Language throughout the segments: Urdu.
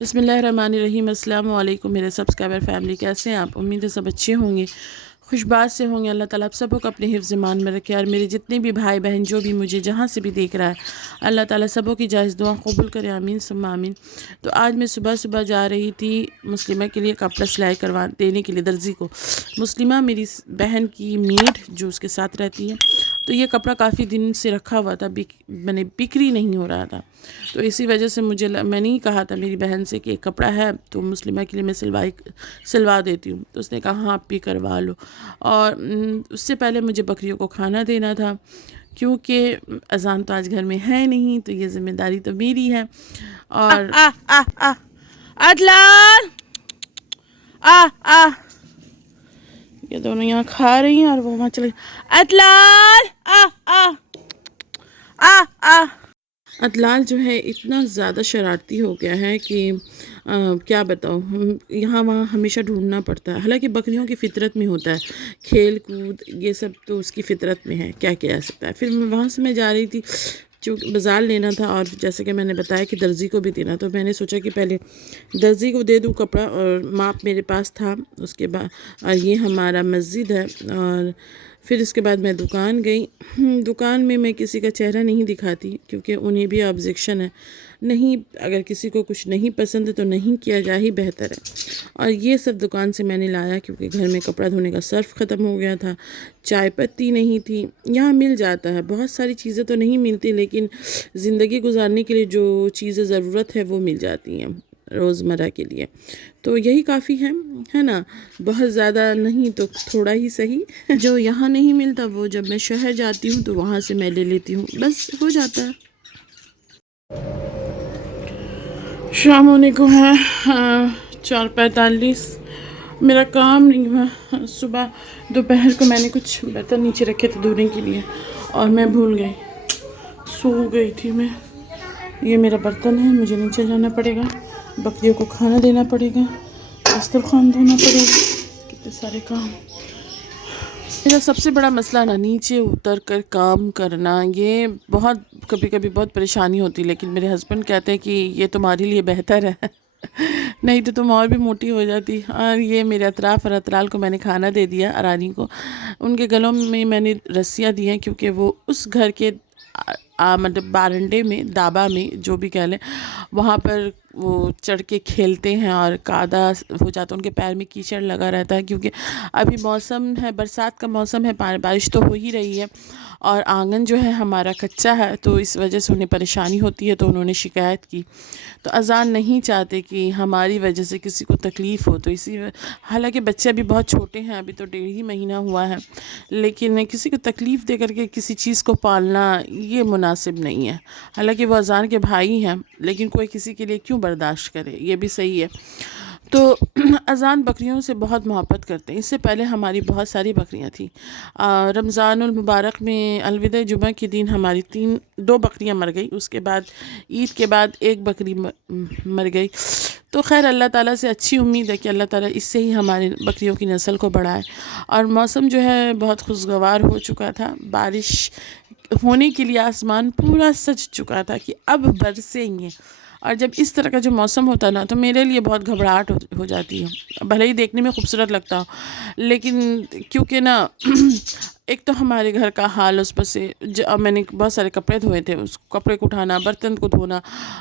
بسم اللہ الرحمن الرحیم۔ السلام علیکم میرے سبسکرائبر فیملی، کیسے ہیں آپ؟ امید ہے سب اچھے ہوں گے، خوش بات سے ہوں گے۔ اللہ تعالیٰ آپ سبوں کو اپنے حفظ ایمان میں رکھے، اور میرے جتنے بھی بھائی بہن جو بھی مجھے جہاں سے بھی دیکھ رہا ہے، اللہ تعالیٰ سبوں کی جائز دعا قبول کرے، آمین ثم آمین۔ تو آج میں صبح جا رہی تھی مسلمہ کے لیے کپڑا سلائی کروا دینے کے لیے درزی کو۔ مسلمہ میری بہن کی میڈ جو اس کے ساتھ رہتی ہے، تو یہ کپڑا کافی دن سے رکھا ہوا تھا، بکری نہیں ہو رہا تھا، تو اسی وجہ سے میں نے ہی کہا تھا میری بہن سے کہ ایک کپڑا ہے تو مسلمہ کے لیے میں سلوا دیتی ہوں، تو اس نے کہا ہاں آپ بھی کروا لو۔ اور اس سے پہلے مجھے بکریوں کو کھانا دینا تھا، کیونکہ اذان تو آج گھر میں ہے نہیں، تو یہ ذمہ داری تو میری ہے۔ اور عدلان یہ دونوں یہاں کھا رہی ہیں اور وہ وہاں چلے گئے۔ عدلان جو ہے اتنا زیادہ شرارتی ہو گیا ہے کہ کیا بتاؤں، یہاں وہاں ہمیشہ ڈھونڈنا پڑتا ہے۔ حالانکہ بکریوں کی فطرت میں ہوتا ہے کھیل کود، یہ سب تو اس کی فطرت میں ہے، کیا کیا جا سکتا ہے۔ پھر وہاں سے میں جا رہی تھی، چونکہ بازار لینا تھا، اور جیسے کہ میں نے بتایا کہ درزی کو بھی دینا، تو میں نے سوچا کہ پہلے درزی کو دے دوں کپڑا، اور ماپ میرے پاس تھا، اس کے بعد اور یہ ہمارا مسجد ہے، اور پھر اس کے بعد میں دکان گئی۔ دکان میں کسی کا چہرہ نہیں دکھاتی، کیونکہ انہیں بھی آبجیکشن ہے، نہیں، اگر کسی کو کچھ نہیں پسند ہے تو نہیں کیا جا ہی بہتر ہے۔ اور یہ سب دکان سے میں نے لایا، کیونکہ گھر میں کپڑا دھونے کا صرف ختم ہو گیا تھا، چائے پتی نہیں تھی۔ یہاں مل جاتا ہے، بہت ساری چیزیں تو نہیں ملتی، لیکن زندگی گزارنے کے لیے جو چیزیں ضرورت ہے وہ مل جاتی ہیں روزمرہ کے لیے، تو یہی کافی ہے نا، بہت زیادہ نہیں تو تھوڑا ہی صحیح۔ جو یہاں نہیں ملتا وہ جب میں شہر جاتی ہوں تو وہاں سے میں لے لیتی ہوں، بس ہو جاتا ہے۔ شام ہونے کو ہے 4:45، میرا کام نہیں ہوا۔ صبح دوپہر کو میں نے کچھ برتن نیچے رکھے تھے دھونے کے لیے، اور میں بھول گئی، سو گئی تھی میں۔ یہ میرا برتن ہے، مجھے نیچے جانا پڑے گا، بکریوں کو کھانا دینا پڑے گا، دسترخوان دھونا پڑے گا، کتنے سارے کام۔ میرا سب سے بڑا مسئلہ نا نیچے اتر کر کام کرنا، یہ کبھی کبھی بہت پریشانی ہوتی، لیکن میرے ہسبینڈ کہتے ہیں کہ یہ تمہارے لیے بہتر ہے، نہیں تو تم اور بھی موٹی ہو جاتی۔ اور یہ میرے اطراف اور اطرال کو میں نے کھانا دے دیا، ارانی کو، ان کے گلوں میں نے رسیاں دی ہیں، کیونکہ وہ اس گھر کے مطلب بارنڈے میں، دابا میں جو بھی کہہ لیں، وہاں پر وہ چڑھ کے کھیلتے ہیں، اور کادا ہو جاتا ہے، ان کے پیر میں کیچڑ لگا رہتا ہے، کیونکہ ابھی موسم ہے، برسات کا موسم ہے، بارش تو ہو ہی رہی ہے، اور آنگن جو ہے ہمارا کچا ہے، تو اس وجہ سے انہیں پریشانی ہوتی ہے، تو انہوں نے شکایت کی۔ تو اذان نہیں چاہتے کہ ہماری وجہ سے کسی کو تکلیف ہو، تو حالانکہ بچے ابھی بہت چھوٹے ہیں، ابھی تو 1.5 مہینہ ہوا ہے، لیکن کسی کو تکلیف دے کر کے کسی چیز کو پالنا یہ مناسب نہیں ہے۔ حالانکہ وہ اذان کے بھائی ہیں، لیکن کوئی کسی کے لیے کیوں برداشت کرے، یہ بھی صحیح ہے۔ تو اذان بکریوں سے بہت محبت کرتے ہیں، اس سے پہلے ہماری بہت ساری بکریاں تھیں۔ رمضان المبارک میں الوداع جمعہ کے دن ہماری 2 بکریاں مر گئی، اس کے بعد عید کے بعد 1 بکری مر گئی، تو خیر اللہ تعالیٰ سے اچھی امید ہے کہ اللہ تعالیٰ اس سے ہی ہماری بکریوں کی نسل کو بڑھائے۔ اور موسم جو ہے بہت خوشگوار ہو چکا تھا، بارش ہونے کے لیے آسمان پورا سج چکا تھا کہ اب برسیں گے، اور جب اس طرح کا جو موسم ہوتا ہے نا، تو میرے لیے بہت گھبراہٹ ہو جاتی ہے، بھلے ہی دیکھنے میں خوبصورت لگتا ہو، لیکن کیونکہ نا ایک تو ہمارے گھر کا حال، اس پر سے میں نے بہت سارے کپڑے دھوئے تھے، اس کپڑے کو اٹھانا، برتن کو دھونا،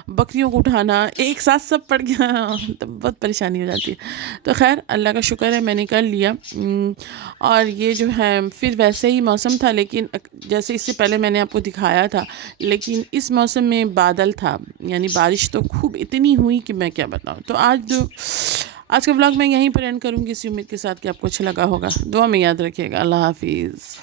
بکریوں کو اٹھانا، ایک ساتھ سب پڑ گیا، تو بہت پریشانی ہو جاتی ہے۔ تو خیر اللہ کا شکر ہے میں نے کر لیا۔ اور یہ جو ہے پھر ویسے ہی موسم تھا، لیکن جیسے اس سے پہلے میں نے آپ کو دکھایا تھا، لیکن اس موسم میں بادل تھا، یعنی بارش تو خوب اتنی ہوئی کہ میں کیا بتاؤں۔ تو آج کا ولاگ میں یہیں پر اینڈ کروں گی، اسی امید کے ساتھ کہ آپ کو اچھا لگا ہوگا، دعا میں یاد رکھیے گا۔ اللہ حافظ۔